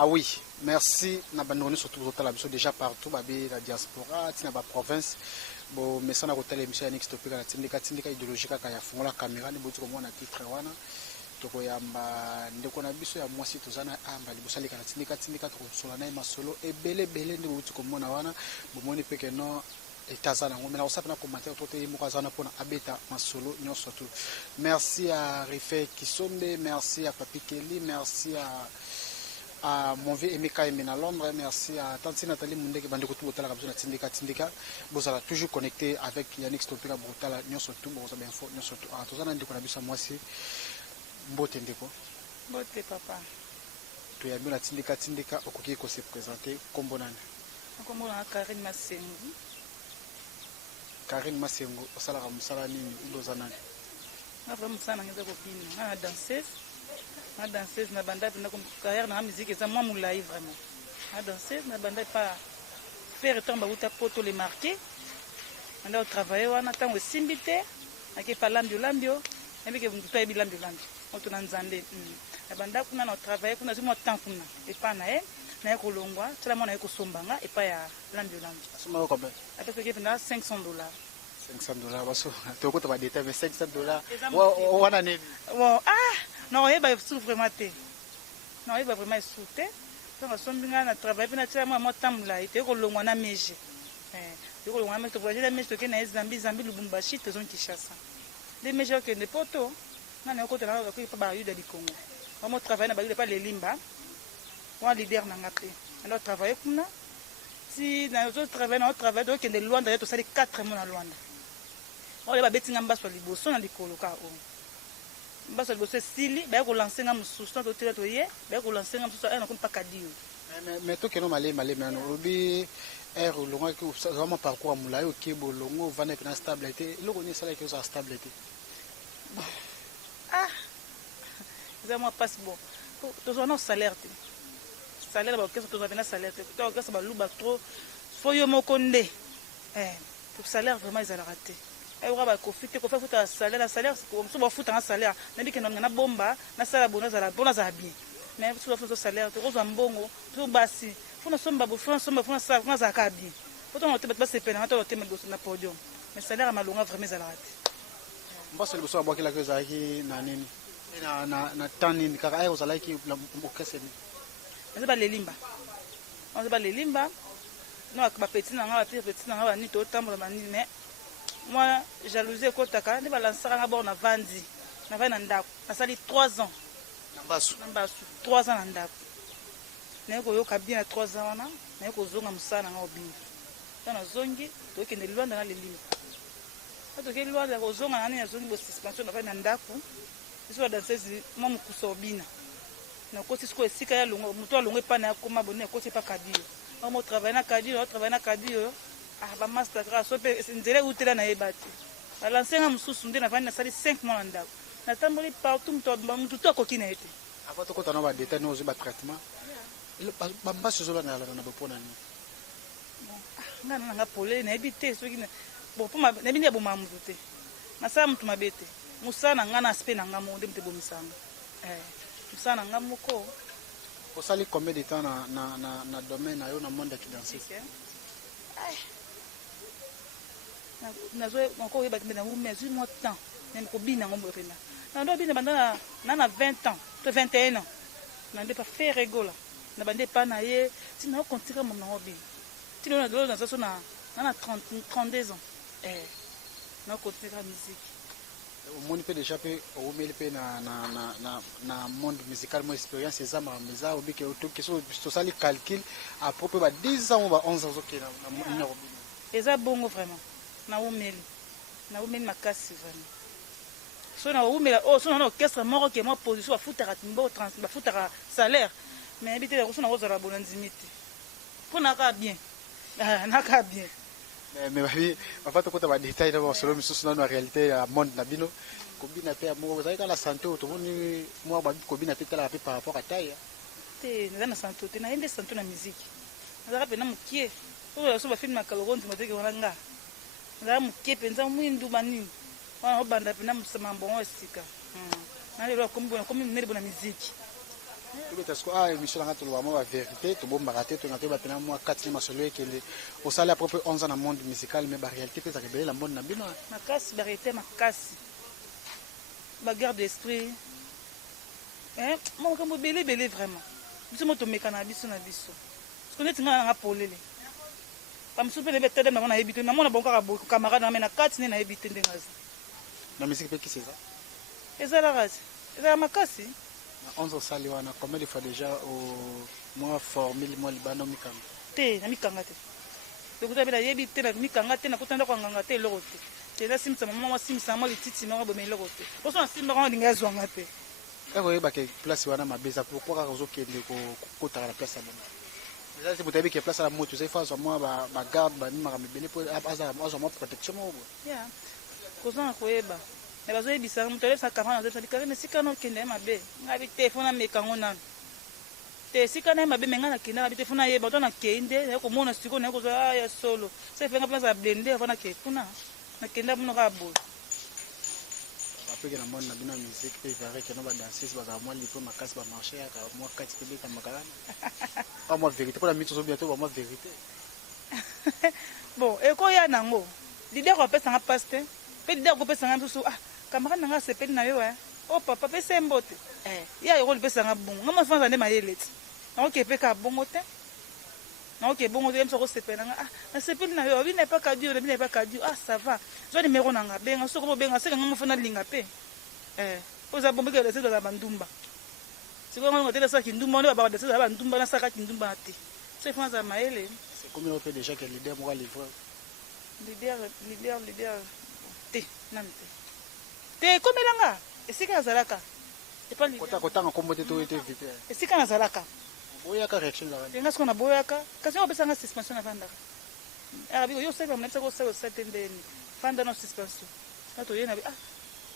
Ah oui, merci. Nous avons surtout déjà partout, la diaspora, la province. Bon, mais ça n'a pas été l'émission à Nixtopé, la tindika idéologique, qui a fondé la caméra, ni beaucoup moins à titre. Toko yamba ndeko na biso ya mwasi tozana amba libosa leka tindika tosolana masolo ebele ni butu komona wana bomoni peke no etazana ngomela osapena commentaire tote mukazana pona abeta masolo nyonso tout. Merci à Rife Kisombe, merci à Papi Kelly, merci à mon vieux Emeka Emena Londres, merci à Tanti Nathalie Munde qui bande tout botala kabzo na tindika vous allez toujours connecté avec Yannick Stopika botala nyonso tout vous avez info nyonso tout. Ah tozana ndeko na biso mwasi Mbote ndeko. Mbote papa. Tu as mis la tindika okoki ko se présenter kombo nani? Kombo na Karine Masengo. Karine Masengo osala ka musala nini uloza nani? Na vraiment musala ngeza ko bina. Na danseuse na banda na carrière na musique ça moi moulai vraiment. Na danseuse na banda pas faire temps ba uta poto les marquer. On travailler wana tango simbité, ake pa lambio. Et que vous ne pouvez pas on tourne en zande. La bande kuna na travailler kuna zimo temps kuna. Et pas na na kolongwa, tala mona ko sombanga et pas ya l'ambulance. Soma combien? Après que j'ai $500. $500 baso. Tu ko to ba détail mais $500. Wana nini? Bon non yeba souffre vraiment té. Non yeba vraiment souffre. Donc sombinga na travailler na tala moi temps la été kolongwa na meje. Ko kolongwa na to voyager na meje to ke na Zambi Lubumbashi to zone Kinshasa. Les meilleurs que les poteaux, on a côté là qui pas eu de Congo. On travaille na pas les limba. On leader na ngapé. Alors travailler comme ça. Si dans autres travail donc des lois d'ailleurs tout ça les 4 mois à Luanda. On les ba betinga mbaso liboso na likolo ka o. Mbaso liboso sili ba ko lancer ngam susto to tira to ye, ba ko lancer ngam susto na ko pas kadio. Mais to ke no malé mais no obi er longa ki vraiment parcours amula yo ke bolongo vana pe na stabilité lo koni sala ke za stabilité. Ça moi passe bon. To no salaire te. Salaire ba ke to na salaire te. To ke ça ba luba trop. Faut yo mokonde. Pour salaire vraiment ils ont raté. Et on va profiter ko faire salaire comme ça ba foutre un salaire. Même que na bomba na sala bona za bien. Mais tu vas faire salaire te ko mbongo, to basi. Faut na somba faut na ka bien. Faut on te ba se pena to te mettre na podium. Mais salaire malonga vraiment ils ont raté. Mbaso liboso abwaki la koza ki na nini? Na tani ni kaka ayo zala ki okese ni. On ba lelimba. Non ba petit na nga ni to tambola mani mais moi jalousie ko taka ni ba lancer nga bon na vandi. Na va na ndako. Na sali 3 ans. Nambasu 3 ans na ndako. Na ko yo kabia 3 ans wana, na ko zonga musana nga obingi. Tana zongi to kende Luanda na lelimba. To ke Luanda ko zonga nani na zongi bo suspension na va na ndako. Iso danseuse mo mukusobina. Na ko siko esika ya longo muto alongo pa na koma bone ko se pa kadio. On travaille na kadio, ba master grâce so pe ndele utela na ebati. Ba lancer nga mususu nde na va na sali 5 mois na ndako. Na tamboli partout muto to ko kina ete. Avant to ko tana ba détail no zo ba traitement. Ba mbaso zo na na ba pona ni. Ngana nga pole na ebite so kina. Bon pour ma na bini bo mamutu te. Na sa mutu mabete. Musana ngana aspe na nga mo nde mte bo misanga. Musana nga moko. Vous savez combien de temps dans domaine dans le monde qui danse? Na zo encore yeba kimena mais du mois temps même ko bina ngombo pena na ndo bina banda na 20 ans to 21 ans na ndo pas faire rigola na bande pa na ye ti na kontika mo na obi ti na do na so na 32 ans na kontika musique au monde peut déjà peut au milieu peut na monde musical mon expérience c'est ça ma mesa obi que tout que so ça les calcul à propos ba 10 ans ou ba 11 ans OK na obi eza bongo vraiment na umeli makasi vraiment so na umela so na orchestre moko ke mo position ba futaka timbo ba futaka salaire mais habité la so na kozala bonanzimiti pona ka bien na ka bien mais babi en fait ko ta ba détail na solo misusu na réalité ya monde na bino kobina pe mo za la santé to moni mo ba kobina pe tala pe par rapport à taille te na santé te na ende santé na musique na ka pe na mukie so ba film makalogonzi mateke wana nga na mukie penza mwindu banini wana obanda pe na musama mbongo esika na lelo kombo komi nele bona musique Parce que émission là, tu vois moi la vérité, tu bon baraté, tu n'as pas tellement moi 4 ma solo que au salaire propre 11 ans dans le monde musical mais la réalité peut ça révéler la monde na bino. Ma casse vérité ma casse. Ba garde d'esprit. Moi comme belé vraiment. Biso moto mekana biso na biso. Parce que net nga nga polele. Comme soupe le bête de maman na habité, maman na bon ka camarade na mena 4 na habité ndengaza. La musique peut qui c'est ça? Ezala razi. Ezala makasi. 11 au salaire on a combien de fois déjà au moi formule moi libano mikanga. Te na mikanga te. Donc tu as bien habité na mikanga te na kutanda kwa nganga te lokote. Te la simsa maman wa simsa moi lititi na bo me lokote. Parce que simba kwa ndinga zwanga te. Vous voyez que place wana mabeza pourquoi ka ozokende ko ta la place à bon. Déjà c'est pour te dire que place à la moto c'est face moi ba garde ba ni mara mebele pour aza moi protection mo. Yeah. Kozana koyeba. Na bazo ebisa mutale sa kamana zo tadika ne sikano kende mabe. Ngabi telefone mekango nana. Te sikana mabe menga na kenda ngabi telefone yeba to na kende na ko mona siko na ko zo ya solo. Se fenga place à blender avant na ke kuna. Na kenda muno ka bo. Après que la monde na bino musique peut varier que no ba danser ba ka moi lipo makasi ba marcher ka moi kati pe ka makala. Pas moi vérité pour la mythe so bientôt moi vérité. Bon, et ko ya nango. L'idée ko pesa nga paste. Pe l'idée ko pesa nga so camarade nga se peli na yo Oh papa pesa mbote. Ya yo le pesa nga bon. Nga mo fanza ne mayeleti. Na ko ke pe ka bongo te. Na ko ke bongo te mso ko se peli nga na se peli na yo bi n'est pas cadio, bi n'est pas cadio. Ça va. Zo numéro na nga benga so ko benga se nga mo fana linga pe. Oza bombe ke de la bandumba. Siko nga ngotela sa kindumba ne ba de la bandumba na saka kindumba te. C'est fanza mayele. C'est combien on fait déjà que leader moi livre. Leader. Te nante. Te komelanga. Esika zalaka. Et pas leader. Kota nga kombo te to été vite. Esika na zalaka. Boyaka réaction là. Nga siko na boyaka. Kasi obesa nga suspension na vanda. Arabi yo sema mnataka ko sayo satendeni. Vanda na suspension. Kato yena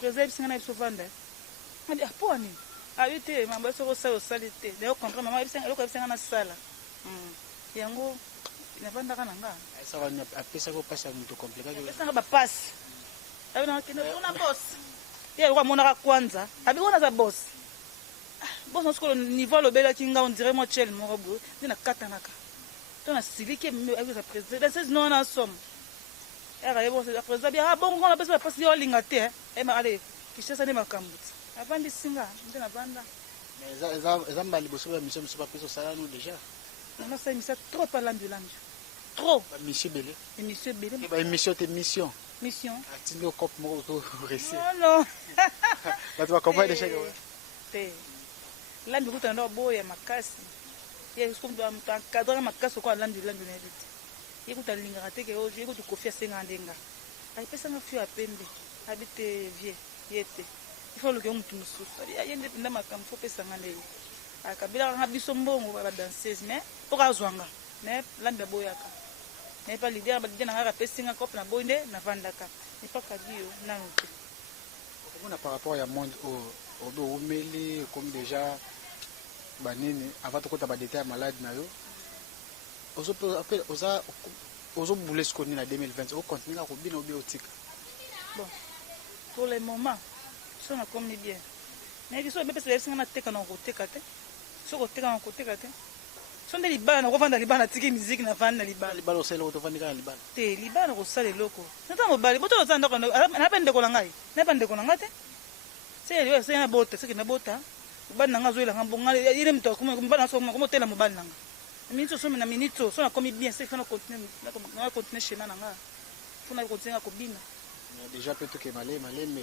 préserve singa na biso vanda. Ngadi aponi. Abite mambo so ko sayo salite. Leo comprendre mama bisenga na sala. Yango na vanda kana nga. Ça va apesa ko passa muto compliqué. Pesa ba pass. Abi na kina kuna boss. Ya kwa mona kwanza. Abi kona za boss. Boss na skolo niveau lobela kinga on dirait moi chel mo robo. Dina katanaka. Tona silike avec sa président. C'est non na somme. Era yebo sa président bien bon on a pesa pass yo lingate eh ma ale kishasa ne makambuti. Avandi singa ndina vanda. Mais zamba liboso ya mission so pas peso sala nous déjà. On a ça mission trop par l'ambulange. Trop. Monsieur Belé. Monsieur Belé. Et émission te mission. Mission. Atindi au cop mo to récit. Non. Là tu vas comprendre déjà que te. Lambi kuta ndo boya makasi. Ye comme doit encadrer makasi ko lambi na vite. Ye kuta lingara te ke o ye kuta kofia senga ndenga. Ai pesa na fio apembe. Habite vie. Yete. Il faut le que mutu mususu. Ya yende pinda makam fo pesa ngane. Akabila nga biso mbongo ba danseuse mais pour azwanga. Mais lambi boyaka. Mais pas l'idée de dire na pesinga cop na boinde na vandaka. Et pas kadio na nte. Comment par rapport à monde au do umeli comme déjà banini avant de kota ba détail malade na yo. Ozo bouler ce qu'on est en 2020 au continuer à robiner au biotique. Bon. Pour le moment, ça na comme bien. Mais il faut bien parce que les na teka na côté kate. So côté na côté kate. Sonde libana ko vanda libana tiki musique na vanda libana osele ko to vanda kana libana te libana ko sale loko nata mobali boto zanda ko na pende ko ngai na pende ko ngate se yo se na bota se na bota bana nga zoela ngambonga ile mto ko mbana so ko motela mobali nanga minito so na minito so na komi bien se fana continuer na continuer chemin nanga fona continuer ko bina déjà peut que malé mais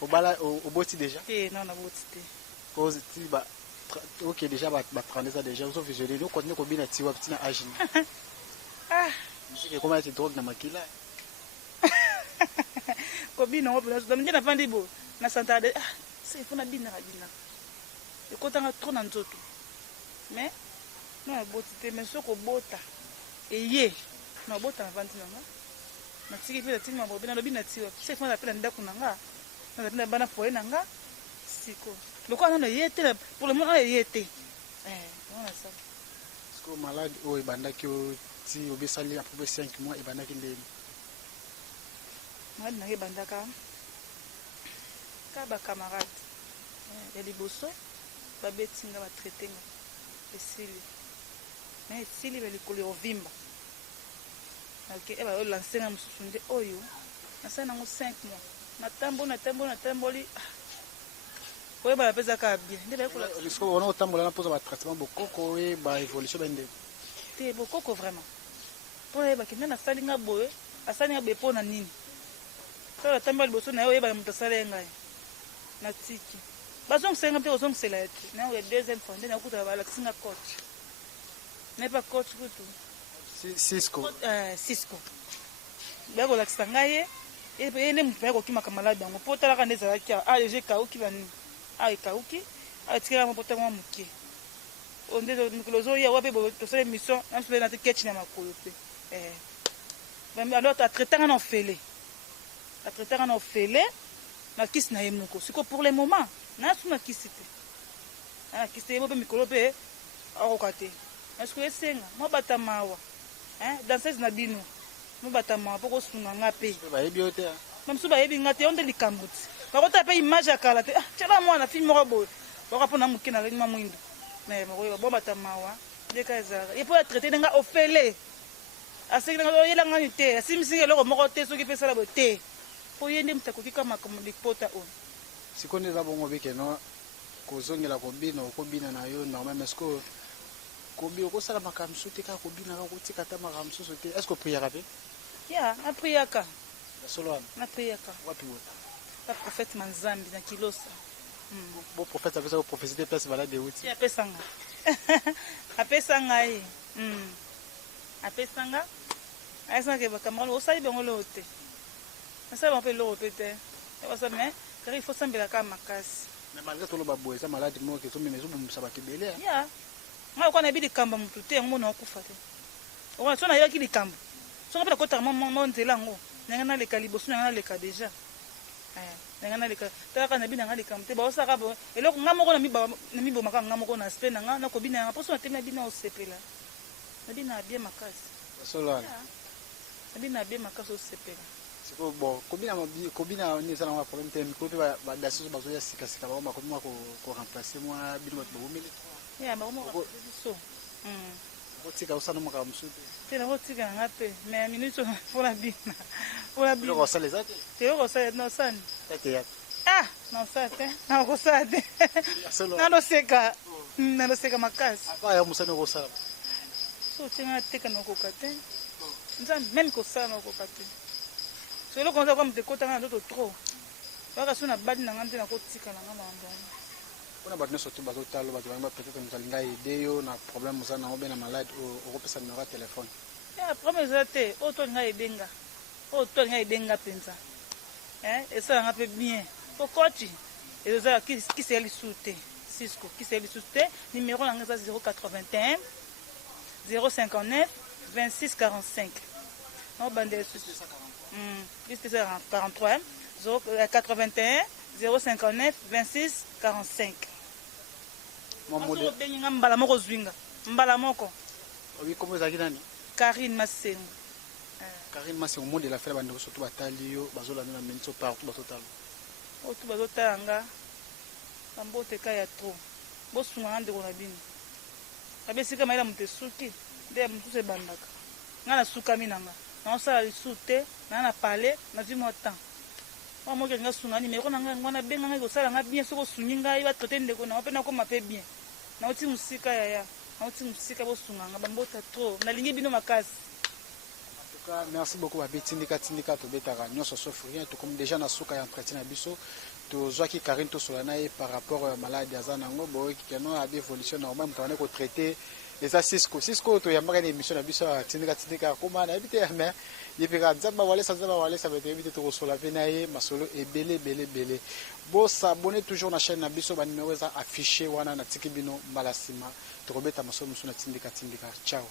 au bala au boti déjà te non na boti te cause ti ba ok déjà ba prendre ça déjà sauf visualiser nous continuer ko bina tiwa petit na âge c'est comment tu drogue na makila ko bina ko place donc na vandi bo na santade c'est fona bina e kotanga trop na nzoto mais non boti mais soko bota eye na bota na vandi nanga na tiki pe tiki ma bobina lobina tiwa c'est fona pe ndako nanga na bana foye nanga siko le quoi on y était pour le moment on y était on a ça parce que malade o ibanda ki o ti obesali après 5 mois ibanda ki ndeni malade na ibanda ka ba camarade ya liboso babetinga batraite nga esili me esili balikolo ya ovimba balanse nga mosusu nde oyo nasala nango 5 mois natamboli oyeba bapezaka bien nde bayekoona otambola na mpoza batraitement bokoko oye baévolution bende te bokoko vraiment mpo nayebaki nde nasali nga boye asali nga boye mpo na nini sala atamboli liboso na ye oyeba moto asala ye ngai natiki bazongisela nga mpe kozongisela ye te na ya deuxième fois nde nakutaka balakisi nga coach nayepa coach kutu Cisco baya kolakisa ngai ye nde moto baya kokimaka malade yango mpo otalaka nde ezalaki awa lege ekauki banini awa ekauki awa etikaka mpo tanga moke nde mikolo ozoya wa mpe tosala émission namso mpe nate ketchi na makolo mpe alors atraitanga na ofele nakisi na ye moko siko pour le moment nasu nakisi te nakisi te ye mpe mikolo mpe akoka te nasiko esenga mobata mawa danseuse na bino mobata mawa mpo kosunga nga mpe bayebi yo te mosusu bayebi nga te yo nde likambo te bakotala mpe image ya kala te tiala mwana fille moko boye baka mpo na moke na lelima mwindo makoyeba bobata mawa ndeka ezalaka ye mpo atraite nenga ofele asengi nanga oyelangani te asimisinga eloko moko te soki mpe esala boye te mpo ye nde moto akoki ka makambo lipota oyo siko nde eza bongo bikeno kozongela kobina okobina na yo normal mais ceque kobi okosala makambo mosusu te kaka kobina kaka kotika ata makambo mosusu te estce opriaka mpe ya napriaka solo wana napriaka wapi wo baprofete manzambi na kilosa boprofete apesa koprophésie te place balade euti apesanga apesanga ye apesanga ayesangake bacamarade osali bango loo te nasala bango mpe loko mpe te ebasa mais kaka ifo sambela kaka makasi mais malgré toloba boye eza maladi moko ezomema ezobomisa bato ebele ya ngai okwana yebi likambo motu te yango mona okufa te okwana so nayebaki likambo songa mpe nakotaka mo nzela yango nanga naleka liboso nanga naleka déjà nanga naleka talaka nabi nanga likambo te baosaka eloko nga moko namibomaka nga moko na spe nanga nakobina yanga mposo natemi nabina osepela nabina bien makasi nabina bien makasi osepela bon kobina ni ezala mwa problème te mikolo mpe badasi so bazoya sikasika bango bakomi mwa koremplace mwa bino bato babomeli biso okotika osala makambo mosusu te nakotika nanga mpe mais minute mpona bina biloko osala eza te teokosala nosani teyaka nosala te nakosala te nanoseka makasi ya mosani okosala so otianga teka nakoka te nzambe meme kosala nakoka te so eloko naza kwa moto ekotanga na ndoto trop kaka so nabali nanga nde nakotika nanga makambo yango mpona bato nyonso te bazotala bato bango peut-être moto alinga aide yo na problème oza nango mpe na malade okopesa numero ya telefone problème eza te oyo to alinga edenga mpenza esalanga mpe bien okoti ezozala kisi ya lisusu te Cisco kisi ya lisusu te numero nanga eza 081 059 26 45 nobande lisusu liste 43 81 059 26 45 obengi nga mbala moko zwinga mbala moko okombo ezalaki nani Karine Masengo Karine Masengo monde la fela bandeko surtout batali yo bazolanda na meniso partout bazotala oyo tu bazotala nga bamboteka ya tro bosunga nga ndeko na bino abesika mayela moto esuki nde ya mosusu ebandaka nga nasukami na nga naosala lisusu te naa na pale nazwi mwa temps mwa moki alinga sunga nimero na ngai wana benga ngai kosala nga bien soki osungi ngai batraite ndeko nango mpe nakoma mpe bien nauti mosika yaya nauti mosika bosunga nga bambota tro nalingi bino makasi. Merci beaucoup babi tindika tobetaka nyonso sauf rien tokomi déjà na suka ya entretien na biso tozwaki Karine tosolana ye par rapport à maladie aza nango boyoki keno abi évolution normal moto wana kotraite eza Cisco toyambaka na émission na biso ya tindika koma nayebi te mais yepeka nzambe awalesa bato yebi te tokosola mpe na ye masolo ebele bosabone toujours na chaîne na biso banimero eza affiché wana natiki bino mbala nsima tokobeta masolo mosusu na tindika ciao.